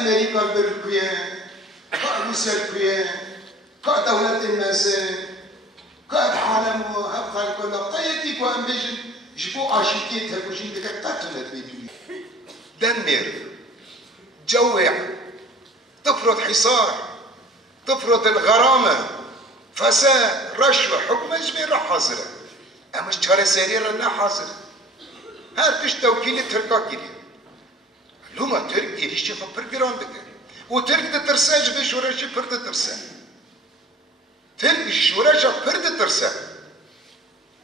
امريكا بالكوين روسيا الكوين دولة المازن حالم وهبقى كل قيتي وامبيجن جبو اشيكيت هكوشين ديك قتلت بيدوي دمر جوع تفرض حصار تفرض الغرامة فساد رشوة حكم اجباري راح حاضرة اما شهر سريرة لا حاضرة هرتش توكيل تركا كيري لوما ترك يريشي خبر جراندك وترك ترساج دي شوراشي فرد ترسا ترك شوراشا فرد ترسا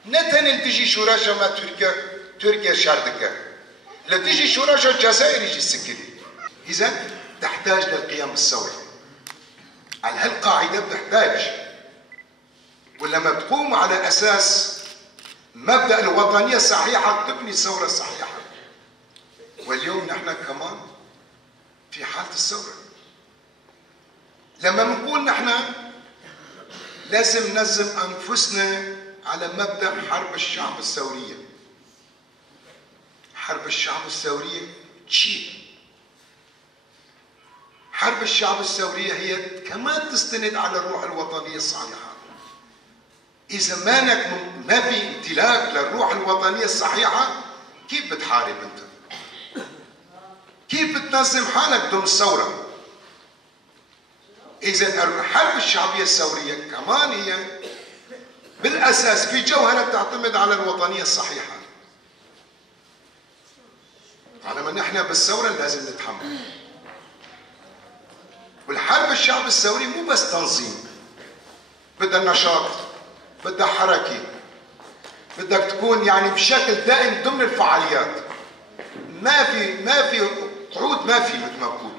نتن تجي شوراشا ما تركيا شاردك لا تجي شوراشا الجزائر يجي السكري اذا تحتاج للقيام بالثورة على هالقاعدة بتحتاج ولما تقوم على اساس مبدأ الوطنية الصحيحة تبني ثورة صحيحة واليوم نحن كمان في حالة الثورة لما نقول نحن لازم ننظم أنفسنا على مبدأ حرب الشعب الثورية حرب الشعب الثورية شيء حرب الشعب الثورية هي كمان تستند على الروح الوطنية الصحيحة إذا ما في امتلاك للروح الوطنية الصحيحة كيف بتحارب أنت؟ كيف بتنظم حالك ضمن الثورة؟ إذا الحرب الشعبية الثورية كمان هي بالأساس في جوهرها تعتمد على الوطنية الصحيحة. طالما نحن بالثورة لازم نتحمل. والحرب الشعب الثوري مو بس تنظيم، بدها نشاط، بدها حركة، بدك تكون يعني بشكل دائم ضمن الفعاليات. ما في قعود، ما في مثل ما بقول.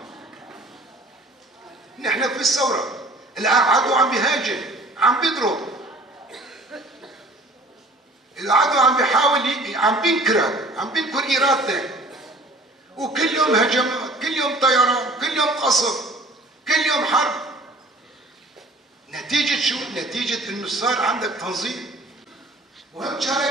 نحن في الثورة، العدو عم بيهاجم، عم بيضرب. العدو عم بيحاول عم بينكر إرادته. وكل يوم هجمات، كل يوم طيران، كل يوم قصف، كل يوم حرب. نتيجة شو؟ نتيجة انه صار عندك تنظيم. وهم شهر